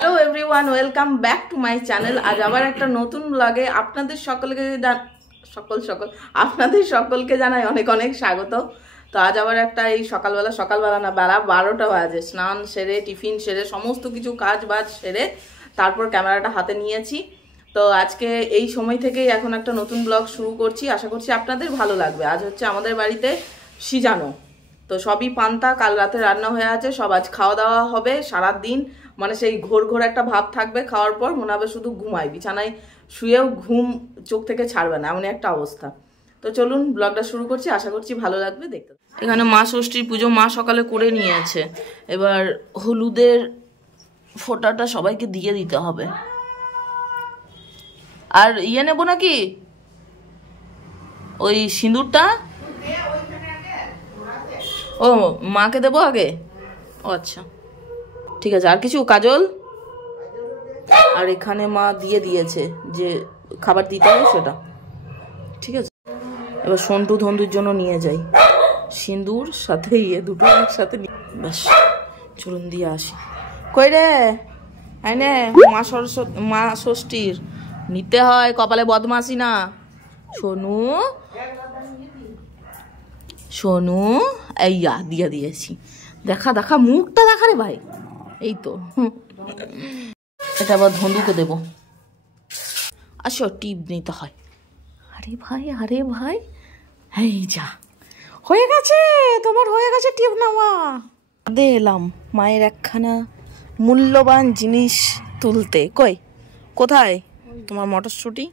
Hello everyone, welcome back to my channel. আজ আবার একটা নতুন ব্লগে আপনাদের সকলকে জানাই অনেক অনেক স্বাগত। তো আজ আবার একটা এই সকালবেলা না, বেলা 12টা বাজে, স্নান সেরে টিফিন সেরে সমস্ত কিছু কাজ বাজ সেরে তারপর ক্যামেরাটা হাতে নিয়েছি। তো আজকে এই সময় থেকেই এখন একটা নতুন ব্লগ শুরু করছি, আশা করছি আপনাদের ভালো লাগবে। আজ হচ্ছে আমাদের বাড়িতে সিজানো, তো সবই পান্তা, কাল রাতে রান্না হয়ে আছে, সব আজ খাওয়া দাওয়া হবে সারাদিন। মানে সেই ঘোর ঘোর একটা ভাব থাকবে, খাওয়ার পর মনে হবে শুধু ঘুমাই, বিছানায় শুয়েও ঘুম চোখ থেকে ছাড়বে না, এমন একটা অবস্থা। তো চলুন ব্লগটা শুরু করছি, আশা করছি ভালো লাগবে দেখতে। এখানে মা ষষ্ঠীর পুজো মা সকালে করে নিয়েছে, এবার হলুদের ফোঁটাটা সবাইকে দিয়ে দিতে হবে। আর ইয়ে নেবো নাকি ওই সিঁদুরটা? ও মাকে দেবো আগে? ও আচ্ছা ঠিক আছে। আর কিছু কাজল? আর এখানে মা দিয়ে দিয়েছে যে খাবার দিতে হবে সেটা, ঠিক আছে। এবার সন্টু ধন্দুর জন্য নিয়ে যাই সিঁদুর, সাথে ইয়ে দুটো একসাথে, ব্যাস চলুন দিয়ে আসি। কই রে আইনে, মা ষষ্ঠীর নিতে হয়, কপালে বদমাসি না। সোনু সোনু এইয়া দিয়ে দিয়েছি, দেখা দেখা মুখটা দেখা রে ভাই, এই তো। এটা আবার ধন্দুকে দেবো, আসো টিপ নিতে হয়। আরে ভাই এই যা হয়ে গেছে, তোমার হয়ে গেছে টিপ নেওয়া। এলাম মায়ের একখানা মূল্যবান জিনিস তুলতে। কোথায় তোমার মটরশুঁটি?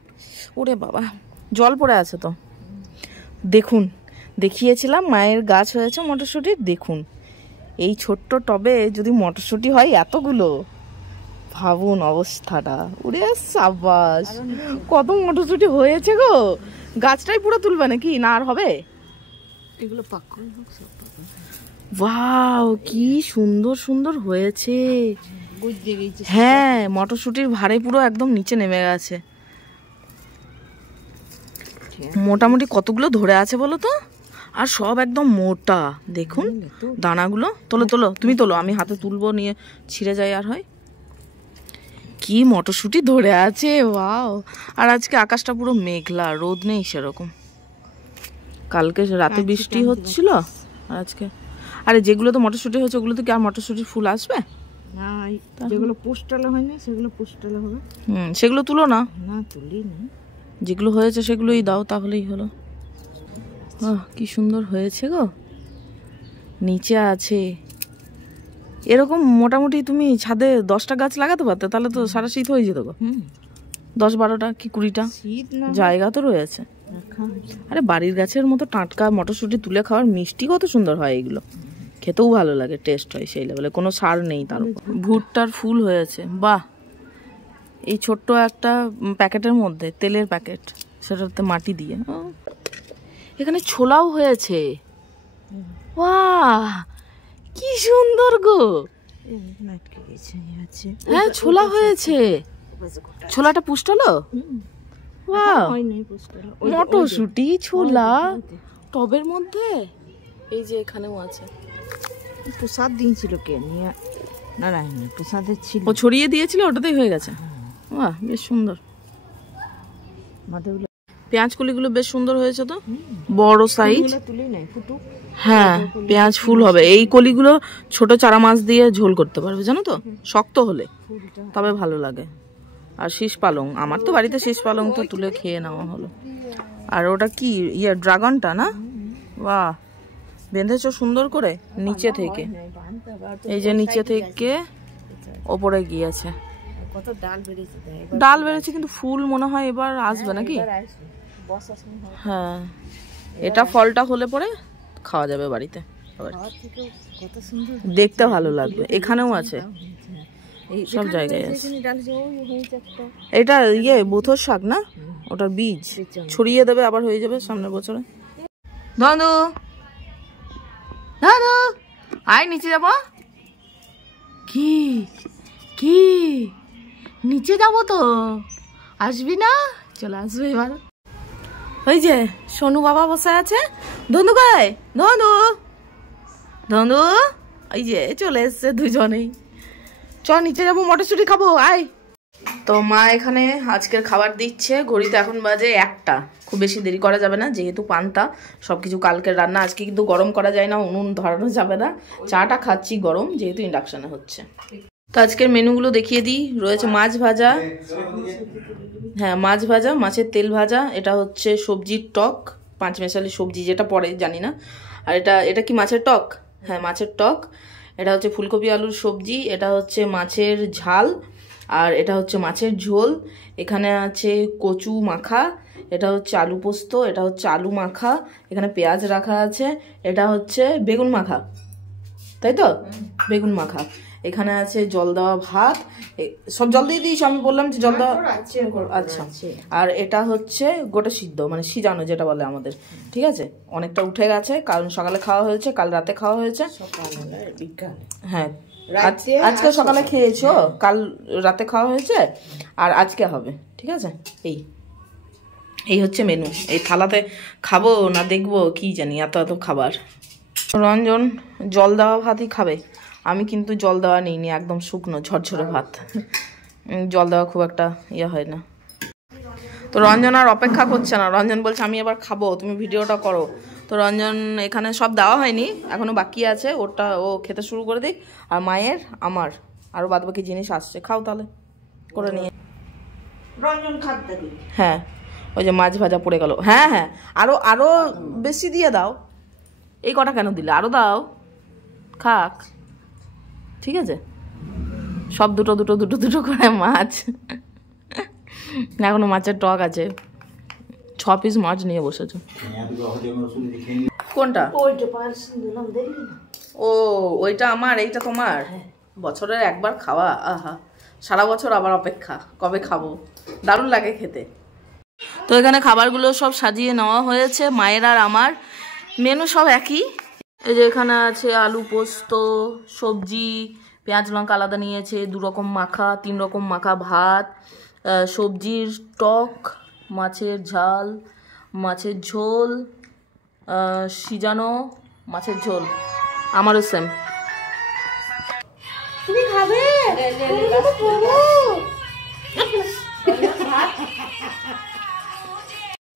ওরে বাবা জল পড়ে আছে তো। দেখুন, দেখিয়েছিলাম মায়ের গাছ হয়েছে মটরশুঁটির, দেখুন এই ছোট্ট টবে যদি মটরশুঁটি হয় এতগুলো, ভাবুন অবস্থাটা। উড়ে সাবাস, কত মটরশুঁটি হয়েছে গো। গাছটাই পুরো তুলবে নাকি না আর হবে? এগুলো ওয়াও কি সুন্দর সুন্দর হয়েছে। হ্যাঁ মটরশুঁটির ভারে পুরো একদম নিচে নেমে গেছে। মোটামুটি কতগুলো ধরে আছে বলো তো, আর সব একদম মোটা। দেখুন দানাগুলো, তোলো তুমি তোলো, আমি হাতে তুলবো, নিয়ে ছিঁড়ে যায় আর হয়। কি মটরশুঁটি ধরে আছে, ওয়াও। আর আজকে আকাশটা পুরো মেঘলা, রোদ নেই সেরকম। কালকে রাতে বৃষ্টি হচ্ছিল, আর আজকে আরে যেগুলো তো মটরশুঁটি হয়েছে ওগুলো তো কি আর মটরশুঁটির ফুল আসবে না? যেগুলো পোস্টালে হয়নি সেগুলো পোস্টালে হবে। সেগুলো তুলো না, তুলি না, যেগুলো হয়েছে সেগুলোই দাও, তাহলেই হলো। কি সুন্দর হয়েছে গো। নিচে আছে এরকম মোটামুটি, তুমি ছাদে 10টা গাছ লাগাতে পারতে, তাহলে তো সারা শীত হয়ে যেত গো। 10-12টা কি 20টা জায়গা তো রয়েছে। আরে বাড়ির গাছের মতো টাটকা মটরশুঁটি তুলে খাওয়ার মিষ্টি কত সুন্দর হয়, এগুলো খেতেও ভালো লাগে, টেস্ট হয় সেই লেভেলে, কোনো সার নেই তার উপর। ভুট্টার ফুল হয়েছে, বাহ। এই ছোট্ট একটা প্যাকেটের মধ্যে, তেলের প্যাকেট, সেটাতে মাটি দিয়ে। এখানে ছোলাও হয়েছে, বাহ কি সুন্দর গো। হ্যাঁ ছোলা হয়েছে, ছোলাটা পুষ্টলো। মটরশুঁটি ছোলা টবের মধ্যে, এই যে এখানেও আছে। প্রসাদ দিয়েছিল কে নিয়ে? নারায়ণ প্রসাদের ছিল, ও ছড়িয়ে দিয়েছিল, ওটাতেই হয়ে গেছে। বাহ বেশ সুন্দর। পেঁয়াজ কলিগুলো বেশ সুন্দর হয়েছে তো, বড় সাইজ। হ্যাঁ পেঁয়াজ ফুল হবে। এই কলিগুলো ছোট চারা মাছ দিয়ে ঝোল করতে পারবে জানো তো, শক্ত হলে তবে ভালো লাগে। আর শীষ পালং, আমার তো বাড়িতে শীষ পালং তো তুলে খেয়ে নেওয়া হলো। আর ওটা কি ইয়ে ড্রাগনটা না? বাহ বেঁধেছো সুন্দর করে নিচে থেকে, এই যে নিচে থেকে ওপরে গিয়েছে। ডাল বেড়েছে কিন্তু ফুল মনে হয় এবার আসবে নাকি? হ্যাঁ এটা ফলটা হলে পরে খাওয়া যাবে বাড়িতে, দেখতে ভালো লাগবে। এখানেও আছে, সব জায়গায় আছে। এটা ইয়ে বোথর শাক না, ওটার বীজ ছড়িয়ে দেবে, আবার হয়ে যাবে সামনের বছরে। ধনু ধনু আয় নিচে যাবো। কি কি নিচে যাবো তো, আসবি না? চলে আসবে এবার। ওই যে সোনু বাবা বসে আছে। ধনু গায় ধনু ধনু, এই যে চলে এসছে দুজনেই। চ নিচে যাবো, মটরশুঁটি খাবো, আয়। তো মা এখানে আজকের খাবার দিচ্ছে। ঘড়িতে এখন বাজে 1টা। খুব বেশি দেরি করা যাবে না, যেহেতু পান্তা সবকিছু কালকের রান্না। আজকে কিন্তু গরম করা যায় না, উনুন ধরানো যাবে না। চাটা খাচ্ছি গরম, যেহেতু ইন্ডাকশনে হচ্ছে। তো আজকের মেনুগুলো দেখিয়ে দিই। রয়েছে মাছ ভাজা, হ্যাঁ মাছ ভাজা, মাছের তেল ভাজা, এটা হচ্ছে সবজির টক, 5 মেশালি সবজি, যেটা পরে জানি না। আর এটা কি মাছের টক? হ্যাঁ মাছের টক। এটা হচ্ছে ফুলকপি আলুর সবজি, এটা হচ্ছে মাছের ঝাল, আর এটা হচ্ছে মাছের ঝোল। এখানে আছে কচু মাখা, এটা হচ্ছে আলু পোস্ত, এটা হচ্ছে আলু মাখা, এখানে পেঁয়াজ রাখা আছে, এটা হচ্ছে বেগুন মাখা, তাই তো? বেগুন মাখা। এখানে আছে জল দেওয়া ভাত, সব জল দিয়ে দিয়েছি, আমি বললাম যে জল দেওয়া। আচ্ছা, আর এটা হচ্ছে গোটা সিদ্ধ, মানে সিজানো যেটা বলে আমাদের, ঠিক আছে? অনেকটা উঠে গেছে, কারণ সকালে খাওয়া হয়েছে, কাল রাতে খাওয়া হয়েছে। হ্যাঁ আজকে সকালে খেয়েছো, কাল রাতে খাওয়া হয়েছে, আর আজকে হবে, ঠিক আছে? এই হচ্ছে মেনু। এই থালাতে খাবো না দেখবো কি জানি, এত এত খাবার। রঞ্জন জল দেওয়া ভাতই খাবে, আমি কিন্তু জল দেওয়া নিইনি, একদম শুকনো ঝরঝরে ভাত। জল দেওয়া খুব একটা ইয়ে হয় না। তো রঞ্জন আর অপেক্ষা করছে না, রঞ্জন বলছে আমি এবার খাবো, তুমি ভিডিওটা করো। তো রঞ্জন এখানে সব দেওয়া হয়নি, এখনো বাকি আছে, ওটা ও খেতে শুরু করে দিক। আর মায়ের আমার আরো বাদ বাকি জিনিস আসছে, খাও তাহলে করে নিয়ে। রঞ্জন খাদ্য দিই। হ্যাঁ ওই যে মাছ ভাজা পড়ে গেল। হ্যাঁ হ্যাঁ আরো বেশি দিয়ে দাও, এই কটা কেন দিলে, আরো দাও, খাক, ঠিক আছে? সব দুটো দুটো দুটো দুটো করে মাছ। এখনো মাছের টক আছে, 6 পিস মাছ নিয়ে বসেছে। কোনটা? ও ওইটা আমার, এইটা তোমার। বছরের একবার খাওয়া, আহা, সারা বছর আবার অপেক্ষা কবে খাবো, দারুণ লাগে খেতে। তো এখানে খাবারগুলো সব সাজিয়ে নেওয়া হয়েছে, মায়ের আর আমার। মেনু সব একই। এই যে এখানে আছে আলু পোস্ত, সবজি, পেঁয়াজ লঙ্কা আলাদা নিয়েছে, 2 রকম মাখা, 3 রকম মাখা, ভাত, সবজির টক, মাছের ঝাল, মাছের ঝোল, সিজানো মাছের ঝোল। আমারও সেম। তুমি খাবে?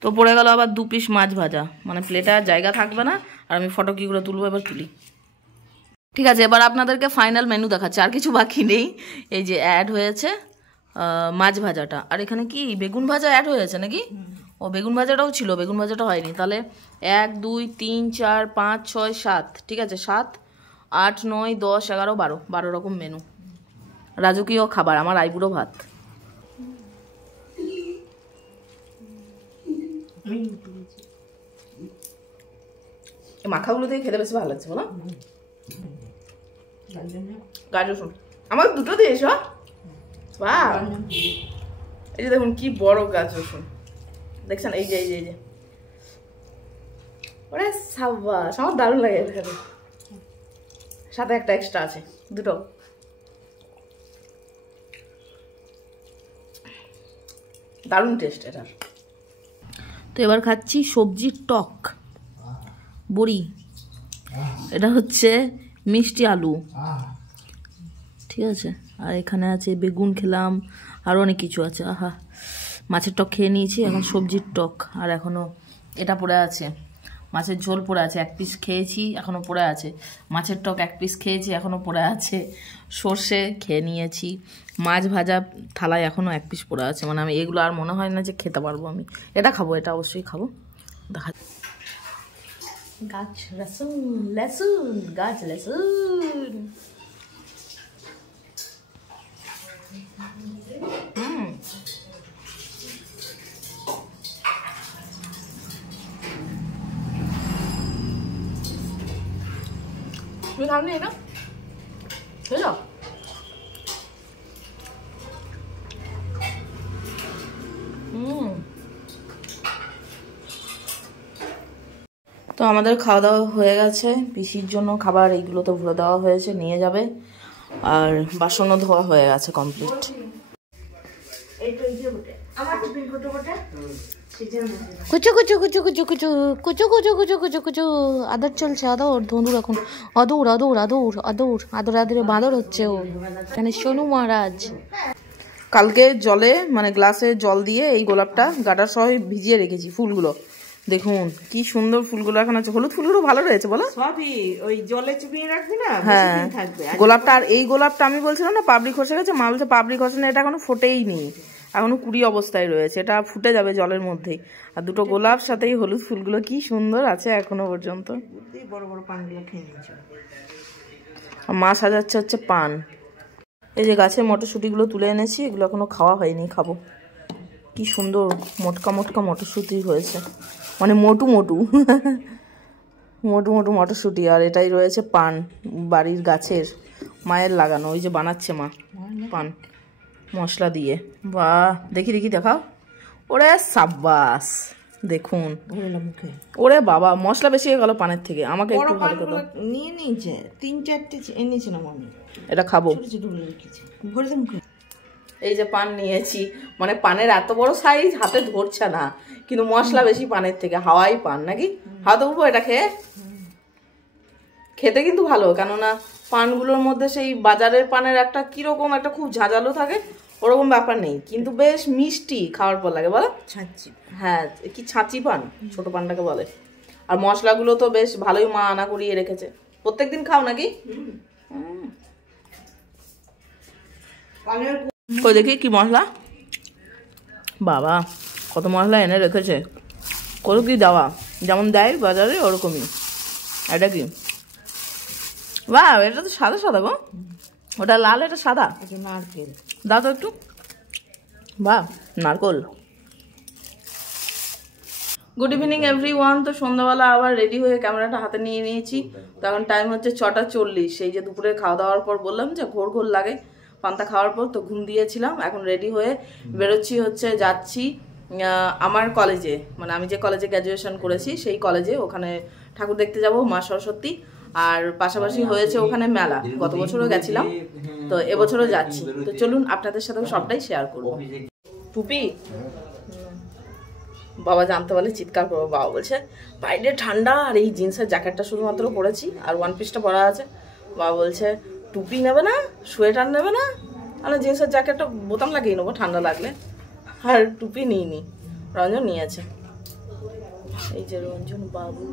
তো পড়ে গেল আবার 2 পিস মাছ ভাজা, মানে প্লেটে আর জায়গা থাকবে না। আর আমি ফটো কি করে তুলবো, এবার তুলি। ঠিক আছে, এবার আপনাদেরকে ফাইনাল মেনু দেখাচ্ছে, আর কিছু বাকি নেই। এই যে অ্যাড হয়েছে মাছ ভাজাটা, আর এখানে কি বেগুন ভাজা অ্যাড হয়েছে নাকি? ও বেগুন ভাজাটাও ছিল, বেগুন ভাজাটা হয়নি। তাহলে 1 2 3 4 5 6 7, ঠিক আছে, 7 8 9 10 11 12 রকম মেনু। রাজকীয় খাবার, আমার আইবুড়ো ভাত। মাখাগুলো দিয়ে খেতে বেশি ভালো লাগছে, বলো? গাজর শুন, আমার 2টো দিয়েছ, বাহ। এই যে দেখুন কি বড় গাছ রসুন, দেখছেন? এই যে এই যে ওরে সাবাস, আমার দারুণ লাগে খেতে। সাথে একটা এক্সট্রা আছে, 2টো। দারুণ টেস্ট এটার। তো এবার খাচ্ছি সবজির টক বড়ি, এটা হচ্ছে মিষ্টি আলু, ঠিক আছে। আর এখানে আছে বেগুন খেলাম, আরও অনেক কিছু আছে। আহা, মাছের টক খেয়ে নিয়েছি, এখন সবজির টক। আর এখনও এটা পড়ে আছে, মাছের ঝোল পড়ে আছে, 1 পিস খেয়েছি, এখনও পড়ে আছে। মাছের টক 1 পিস খেয়েছি, এখনও পড়ে আছে। সর্ষে খেয়ে নিয়েছি, মাছ ভাজা থালায় এখনও 1 পিস পড়ে আছে। মানে আমি এগুলো আর মনে হয় না যে খেতে পারবো আমি। এটা খাবো, এটা অবশ্যই খাবো। দেখা গাছ রসুন, লসুন, গাছ লসুন। তুমি খাওনি এটা? খেয়ে যাও। তো আমাদের খাওয়া দাওয়া হয়ে গেছে, পিসির জন্য খাবার এইগুলো তো ভরে দেওয়া হয়েছে, নিয়ে যাবে। আর বাসনও ধোয়া হয়ে গেছে কমপ্লিট। কুচু কুচু কুচু কুচু কুচু কুচু কুচু কুচু কুচু কুচু আদর চলছে, আদর ধনুর এখন আদর আদর আদর আদর আদর আদরে বাঁদর হচ্ছে ও, এখানে সোনু মহারাজ। কালকে জলে মানে গ্লাসে জল দিয়ে এই গোলাপটা গাটার সহ ভিজিয়ে রেখেছি ফুলগুলো, দেখুন কি সুন্দর ফুলগুলো এখন আছে। হলুদ ফুলগুলো ভালো রয়েছে বলো, সবই ওই জলে চুপিয়ে রাখবি না, হ্যাঁ থাকবে। গোলাপটা। আর এই গোলাপটা আমি বলছিলাম না পাবলিক খসে গেছে, মা বলছে পাবলিক খসে না, এটা এখনো ফোটেই নি, এখনো কুড়ি অবস্থায় রয়েছে, এটা ফুটে যাবে জলের মধ্যেই। আর দুটো গোলাপ সাথে এই হলুদ ফুলগুলো কি সুন্দর আছে এখনো পর্যন্ত। বড় বড় পানগুলো খেয়ে নিয়েছে। আর মা সাজাচ্ছে হচ্ছে পান। এই যে গাছের মটরশুঁটিগুলো তুলে এনেছি, এগুলো এখনো খাওয়া হয়নি, খাবো। কি সুন্দর মোটকা মোটকা মটরশুঁটি হয়েছে, মানে মোটু মোটু মোটু মোটু মটরশুঁটি। আর এটাই রয়েছে পান, বাড়ির গাছের মায়ের লাগানো, ওই যে বানাচ্ছে মা পান মশলা দিয়ে। বাহ, দেখি দেখি দেখাও। ওরে সাব্বাস, দেখুন ওরে বাবা, মশলা বেশি হয়ে গেল পানের থেকে, আমাকে একটু ভালো করে দাও। নিয়ে নিয়েছে 3-4টে এনেছিলাম আমি, এটা খাবো। ভরে দে মুখে। এই যে পান নিয়েছি, মানে পানের এত বড় সাইজ হাতে ধরছে না, কিন্তু মশলা বেশি পানের থেকে। হাওয়াই পান নাকি, হাতে উঠবো এটা খেয়ে? খেতে কিন্তু ভালো, কেননা পানগুলোর মধ্যে সেই বাজারের পানের একটা কিরকম একটা খুব ঝাঁঝালো থাকে, ওরকম ব্যাপার নেই, কিন্তু বেশ মিষ্টি খাওয়ার পর লাগে বলো। ছাঁচি, হ্যাঁ, কি ছাঁচি পান, ছোট পানটাকে বলে। আর মশলাগুলো তো বেশ ভালোই মা আনা করিয়ে রেখেছে। প্রত্যেকদিন খাও নাকি? কই দেখি কি মশলা, বাবা কত মশলা এনে রেখেছে, কত কি দেওয়া, যেমন দেয় বাজারে ওরকমই। এটা কি? বাহ, এটা তো সাদা সাদা গো, ওটা লাল এটা সাদা। নারকেল দাও তো একটু। বাহ, নারকল। Good evening everyone. তো সন্ধ্যাবেলা আবার রেডি হয়ে ক্যামেরাটা হাতে নিয়ে নিয়েছি। তো এখন টাইম হচ্ছে 6:40। এই যে দুপুরে খাওয়া দাওয়ার পর বললাম যে ঘোর ঘোর লাগে পান্তা খাওয়ার পর, তো ঘুম দিয়েছিলাম। এখন রেডি হয়ে বেরোচ্ছি, হচ্ছে যাচ্ছি আমার কলেজে, মানে আমি যে কলেজে গ্র্যাজুয়েশন করেছি সেই কলেজে, ওখানে ঠাকুর দেখতে যাব মা সরস্বতী। আর পাশাপাশি হয়েছে ওখানে মেলা, গত বছরও গেছিলাম, তো এবছরও যাচ্ছি। তো চলুন আপনাদের সাথেও সবটাই শেয়ার করবো। টুপি বাবা জানতে পারলে চিৎকার করবো। বাবা বলছে বাইরে ঠান্ডা, আর এই জিন্সের জ্যাকেটটা শুধুমাত্র পরেছি আর ওয়ান পিসটা পরা আছে। বাবা বলছে টুপি নেবে না, সোয়েটার নেবে না? আমি জিন্সের জ্যাকেটটা বোতাম লাগিয়ে নেবো ঠান্ডা লাগলে, আর টুপি নিইনি। রঞ্জন নিয়েছে, এই যে রঞ্জন বাবু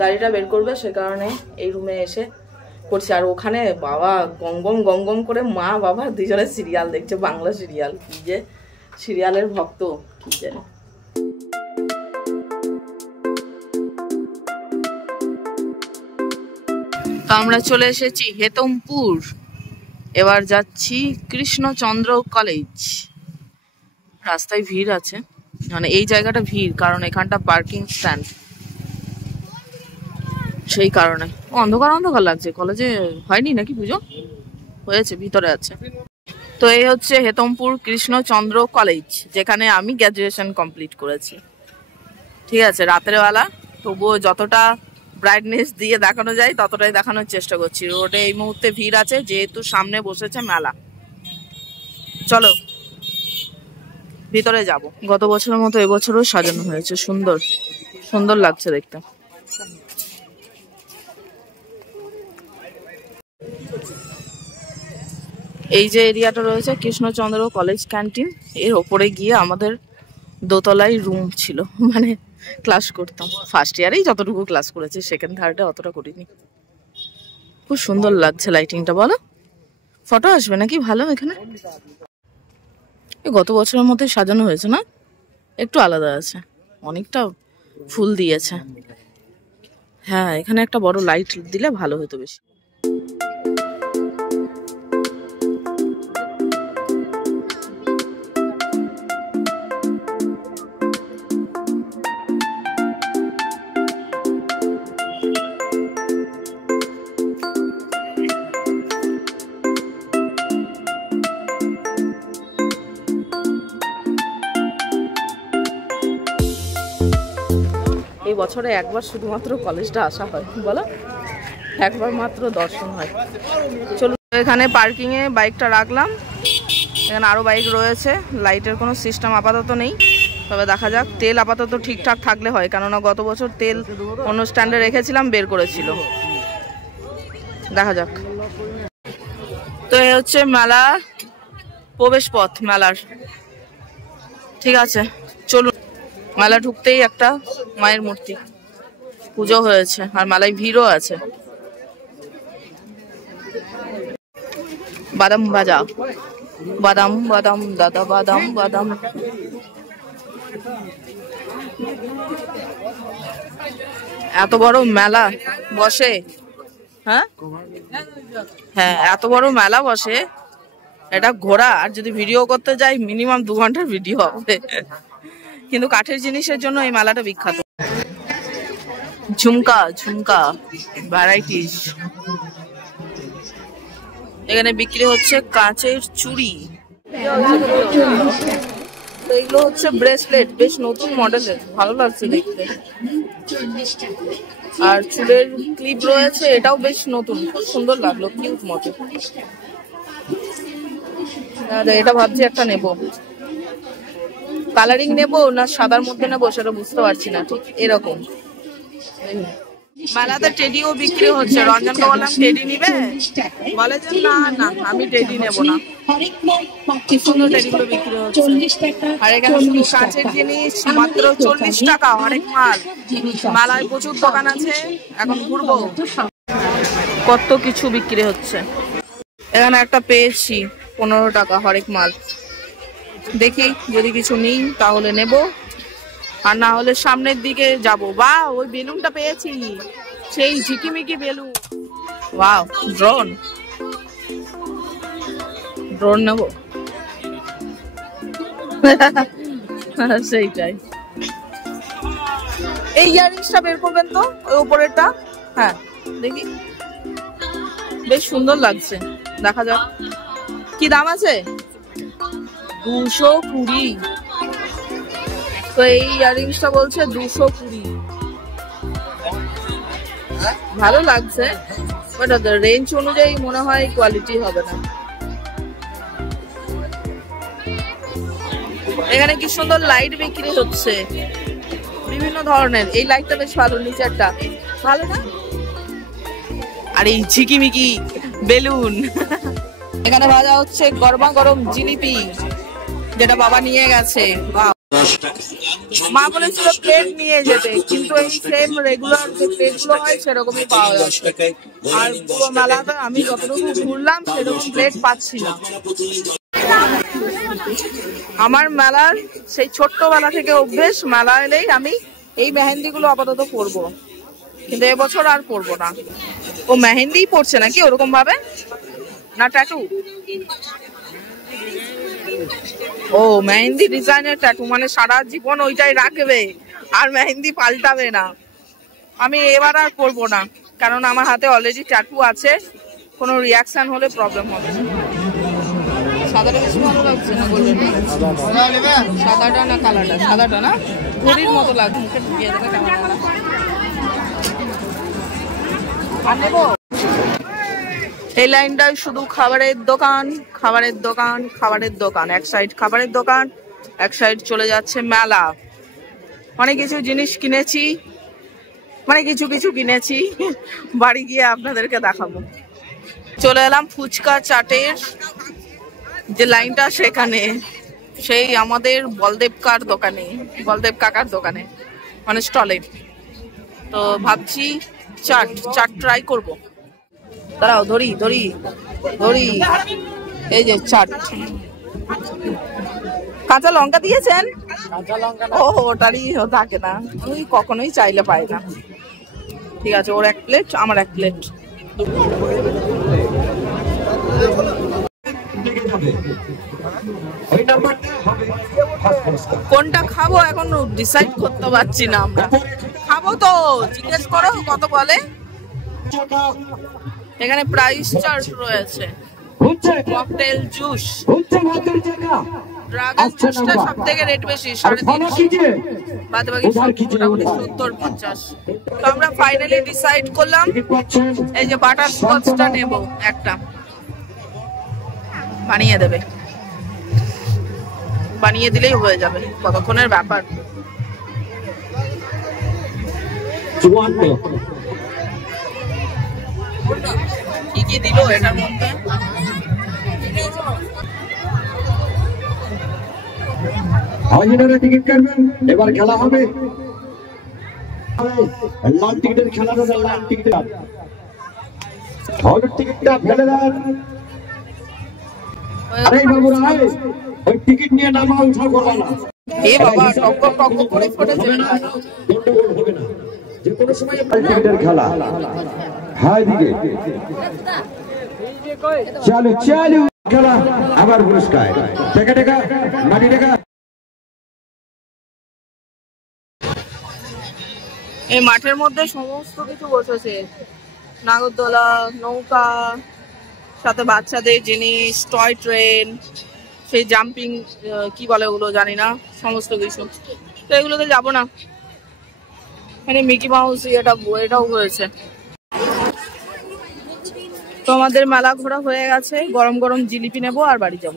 গাড়িটা বের করবে, সে কারণে এই রুমে এসে করছি। আর ওখানে বাবা গম গম করে মা বাবা দুজনে সিরিয়াল দেখছে, বাংলা সিরিয়াল, কি যে সিরিয়ালের ভক্ত কি জানি। তো আমরা চলে এসেছি হেতমপুর, এবার যাচ্ছি কৃষ্ণচন্দ্র কলেজ। রাস্তায় ভিড় আছে, মানে এই জায়গাটা ভিড়, কারণ এখানটা পার্কিং স্ট্যান্ড, সেই কারণে। অন্ধকার অন্ধকার লাগছে, কলেজে হয়নি নাকি পুজো? হয়েছে, ভিতরে আছে। তো এই হচ্ছে হেতমপুর কৃষ্ণচন্দ্র কলেজ, যেখানে আমি গ্র্যাজুয়েশন কমপ্লিট করেছি। ঠিক আছে, রাতের বেলা, তবুও যতটা ব্রাইটনেস দিয়ে দেখানো যায় ততটাই দেখানোর চেষ্টা করছি। রোডে এই মুহূর্তে ভিড় আছে, যেহেতু সামনে বসেছে মেলা। চলো ভিতরে যাব। গত বছরের মতো এবছরও সাজানো হয়েছে, সুন্দর সুন্দর লাগছে দেখতে। এই যে এরিয়াটা রয়েছে কৃষ্ণচন্দ্র কলেজ ক্যান্টিন, এর ওপরে গিয়ে আমাদের দোতলায় রুম ছিল, মানে ক্লাস করতাম। ফার্স্ট ইয়ারেই যতটুকু ক্লাস করেছি, সেকেন্ড থার্ডে অতটা করিনি। খুব সুন্দর লাগছে লাইটিংটা, বলো? ফটো আসবে নাকি ভালো এখানে? গত বছরের মধ্যে সাজানো হয়েছে না, একটু আলাদা আছে, অনেকটা ফুল দিয়েছে। হ্যাঁ, এখানে একটা বড় লাইট দিলে ভালো হতো বেশি। এই বছরে একবার শুধুমাত্র কলেজটা আসা হয়, বলো, একবার মাত্র দর্শন হয়। চলুন, এখানে পার্কিংয়ে বাইকটা রাখলাম। এখানে আরও বাইক রয়েছে। লাইটের কোনো সিস্টেম আপাতত নেই, তবে দেখা যাক। তেল আপাতত ঠিকঠাক থাকলে হয়, কেননা গত বছর তেল অন্য স্ট্যান্ডে রেখেছিলাম, বের করেছিল। দেখা যাক। তো এই হচ্ছে মেলার প্রবেশ পথ, মেলার। ঠিক আছে, চলুন। মেলা ঢুকতেই একটা মায়ের মূর্তি, পুজো হয়েছে, আর মেলায় ভিড়ও আছে। বাদাম ভাজা, বাদাম বাদাম দাদা, বাদাম বাদাম। এত বড় মেলা বসে, হ্যাঁ হ্যাঁ, এত বড় মেলা বসে। এটা ঘোরা, আর যদি ভিডিও করতে যাই মিনিমাম 2 ঘন্টার ভিডিও হবে। কিন্তু কাঠের জিনিসের জন্য এই মেলাটা বিখ্যাত। ঝুমকা, ঝুমকা ভ্যারাইটিস। এখানে বিক্রি হচ্ছে কাঁচের চুড়ি। তো এগুলো হচ্ছে ব্রেসলেট, বেশ নতুন মডেলের, ভালো লাগছে দেখতে। আর চুলের ক্লিপ রয়েছে, এটাও বেশ নতুন, খুব সুন্দর লাগলো, কিউট মতো। আর এটা ভাবছি একটা নেব, কালারিং নেব না সাদার মধ্যে নেবো সেটা বুঝতে পারছি না। ঠিক এরকম। মেলাতে টেডিও বিক্রি হচ্ছে। রঞ্জনকে বললাম টেডি নিবে, বলে যে না না আমি টেডি নেবো না। কি সুন্দর টেডিগুলো বিক্রি হচ্ছে। আর এখানে শুধু কাঁচের জিনিস, মাত্র 40 টাকা হরেক মাল। মেলায় প্রচুর দোকান আছে, এখন ঘুরবো। কত কিছু বিক্রি হচ্ছে। এখানে একটা পেয়েছি 15 টাকা হরেক মাল। দেখি যদি কিছু নিই তাহলে নেব, আর না হলে সামনের দিকে যাব। বা ওই বেলুনটা পেয়েছি, সেই ঝিকিমিকি বেলুন। ওয়াও, ড্রোন, ড্রোন নেব। সেইটাই। এই ইয়ারিংসটা বের করবেন তো, ওই উপরেরটা। হ্যাঁ দেখি, বেশ সুন্দর লাগছে, দেখা যাক। কি দাম আছে? 220। তো এই ইয়ারিংসটা বলছে 220। ভালো লাগছে, বাট রেঞ্জ অনুযায়ী মনে হয় কোয়ালিটি হবে না। এখানে কি সুন্দর লাইট বিক্রি হচ্ছে, বিভিন্ন ধরনের। এই লাইটটা বেশ ভালো, নিচেরটা ভালো না? আর এই ঝিকিমিকি বেলুন। এখানে ভাজা হচ্ছে গরমা গরম জিলিপি, যেটা বাবা নিয়ে গেছে। মা বলেছিল প্লেট নিয়ে যেতে, কিন্তু এই সেম রেগুলার যে প্লেট গুলো হয় সেরকমই পাওয়া যাচ্ছে। আর পুরো মেলাটা আমি যতটুকু ঘুরলাম সেরকম প্লেট পাচ্ছি না। আমার মেলার সেই ছোট্টবেলা থেকে অভ্যেস, মেলা এলেই আমি এই মেহেন্দি গুলো আপাতত পরবো, কিন্তু এবছর আর পরবো না। ও মেহেন্দি পরছে নাকি ওরকম ভাবে, না ট্যাটু? ও মেহেন্দি ডিজাইনের ট্যাটু, মানে সারা জীবন ওইটাই রাখবে আর মেহেন্দি পাল্টাবে না। আমি এবার আর করবো না, কারণ আমার হাতে অলরেডি ট্যাটু আছে, কোনো রিয়াকশন হলে প্রবলেম হবে। সাদাটা বেশি ভালো লাগছে না বলবেন? সাদাটা না কালারটা? সাদাটা না, ঘড়ির মতো লাগছে, মুখে ঢুকিয়ে দেবে ক্যামেরাটা। আর নেবো। এই লাইনটায় শুধু খাবারের দোকান, খাবারের দোকান, খাবারের দোকান। এক সাইড খাবারের দোকান, এক সাইড চলে যাচ্ছে মেলা। অনেক কিছু জিনিস কিনেছি, মানে কিছু কিছু কিনেছি, বাড়ি গিয়ে আপনাদেরকে দেখাবো। চলে এলাম ফুচকা চাটের যে লাইনটা, সেখানে সেই আমাদের বলদেব কার দোকানে, বলদেব কাকার দোকানে, মানে স্টলে। তো ভাবছি চাট ট্রাই করব। দাঁড়াও, ধরি ধরি ধরি। এই যে চাট, কাঁচা লঙ্কা দিয়েছেন? ও ওটারই থাকে না, আমি কখনোই চাইলে পাই না। ঠিক আছে, ওর 1 প্লেট, আমার 1 প্লেট। কোনটা খাবো এখন ডিসাইড করতে পারছি না। আমরা খাবো তো, জিজ্ঞেস করো কত বলে। এখানে প্রাইস চার্ট রয়েছে, ককটেল জুস, ড্রাগন ফ্রুটসটা সবথেকে রেট বেশি 350 বাদ বাকি মোটামুটি 70-50। তো আমরা ফাইনালি ডিসাইড করলাম এই যে বাটার স্কচটা নেব, একটা বানিয়ে দেবে, বানিয়ে দিলেই হয়ে যাবে, কতক্ষণের ব্যাপার। কি কি দিল এটার মধ্যে? টিকিট কাটবেন, এবার খেলা হবে। লাল টিকিটের খেলা হবে, লাল টিকিট হলুদ টিকিটটা ফেলে দেন। আরে বাবুরা, ওই টিকিট নিয়ে নামা উঠা করবে না। এ বাবা, টক টক করে ফুটেছে। গন্ডগোল হবে না, যে কোনো সময় টিকিটের খেলা। হ্যাঁ দিকে চালু চালু খেলা, আবার পুরস্কার টাকা টাকা মাটি টাকা। এই মাঠের মধ্যে সমস্ত কিছু বসেছে, নাগরদোলা, নৌকা, সাথে বাচ্চাদের জিনিস, টয় ট্রেন, সেই জাম্পিং কি বলে ওগুলো জানি না, সমস্ত কিছু। তো এগুলোতে যাবো না, মানে মিকি মাউস এটাও হয়েছে। তো আমাদের মেলা ঘোরা হয়ে গেছে, গরম গরম জিলিপি নেবো আর বাড়ি যাব।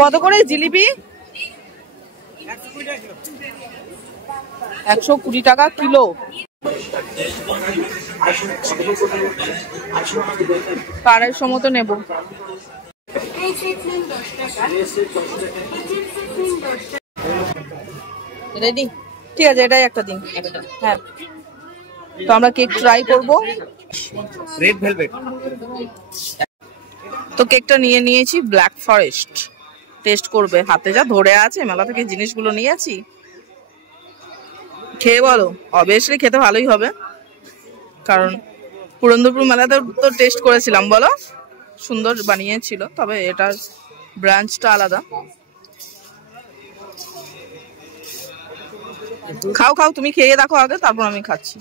কত করে জিলিপি? 120 টাকা কিলো। আড়াইশো মতো নেব। রেডি? ঠিক আছে, এটাই একটা দিন। হ্যাঁ, তো আমরা কেক ট্রাই করবো। Red velvet. তো কেকটা নিয়ে নিয়েছি, ব্ল্যাক ফরেস্ট। টেস্ট করবে, হাতে যা ধরে আছে, মেলা থেকে জিনিসগুলো নিয়েছি। খেয়ে বলো, অবভিয়াসলি খেতে ভালোই হবে, কারণ পুরন্দরপুর মেলাতে তো টেস্ট করেছিলাম, বলো সুন্দর বানিয়েছিল, তবে এটার ব্রাঞ্চটা আলাদা। খাও খাও, তুমি খেয়ে দেখো আগে, তারপর আমি খাচ্ছি।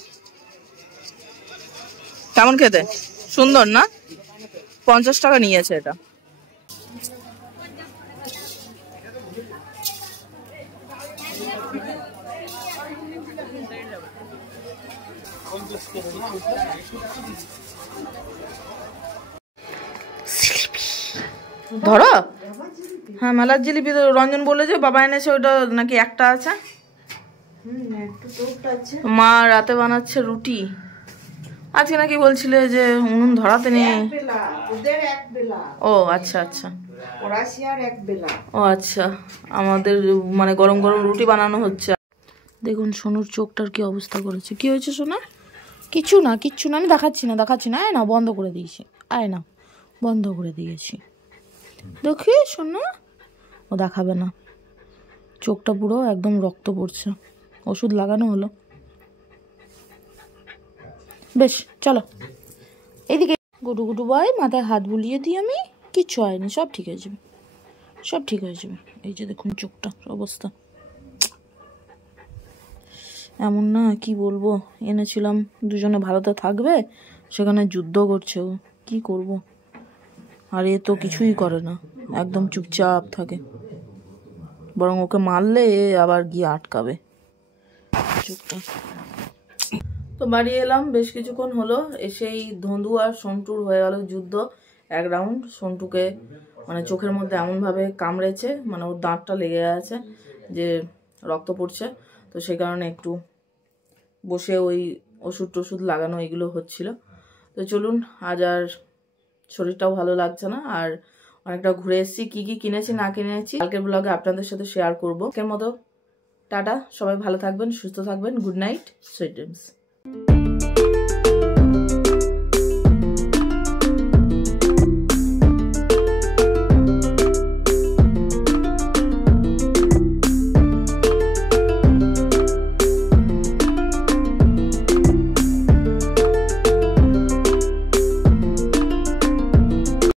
কেমন খেতে? সুন্দর না? 50 টাকা নিয়েছে এটা। ধরো, হ্যাঁ মেলার জিলিপি। তো রঞ্জন বলে যে বাবা এনেছে, ওইটা নাকি একটা আছে। মা রাতে বানাচ্ছে রুটি। আজকে নাকি বলছিলে যে উনুন ধরাতে নেই। ও আচ্ছা আচ্ছা, ও আচ্ছা, আমাদের মানে গরম গরম রুটি বানানো হচ্ছে। দেখুন সোনুর চোখটার কি অবস্থা করেছে। কি হয়েছে সোনা? কিচ্ছু না, কিচ্ছু না, আমি দেখাচ্ছি না। আয় না, বন্ধ করে দিয়েছি। আয় না, বন্ধ করে দিয়েছি। দেখি সোনা, ও দেখাবে না, চোখটা পুরো একদম রক্ত পড়ছে। ওষুধ লাগানো হলো। বেশ, চলো এইদিকে। গুটু গুটু বয়, মাথায় হাত বুলিয়ে দিই আমি। কিচ্ছু হয়নি, সব ঠিক হয়ে যাবে, সব ঠিক হয়ে যাবে। এই যে দেখুন চোখটা অবস্থা, এমন না কি বলবো। এনেছিলাম দুজনে ভারতে থাকবে, সেখানে যুদ্ধ করছে ও। কি করব? আর এ তো কিছুই করে না, একদম চুপচাপ থাকে। বরং ওকে মারলে আবার গিয়ে আটকাবে চোখটা। তো বাড়ি এলাম, বেশ কিছুক্ষণ হলো। এসেই ধন্দু আর সন্টুর হয়ে গেল যুদ্ধ 1 রাউন্ড। সন্টুকে মানে চোখের মধ্যে এমনভাবে কামড়েছে, মানে ওর দাঁতটা লেগে আছে, যে রক্ত পড়ছে। তো সেই কারণে একটু বসে ওই ওষুধ টষুধ লাগানো এগুলো হচ্ছিল। তো চলুন, আজ আর শরীরটাও ভালো লাগছে না, আর অনেকটা ঘুরে এসেছি। কি কি কিনেছি না কিনেছি কালকের ব্লগে আপনাদের সাথে শেয়ার করবো। এর মতো টাটা, সবাই ভালো থাকবেন, সুস্থ থাকবেন। Good night, sweet dreams.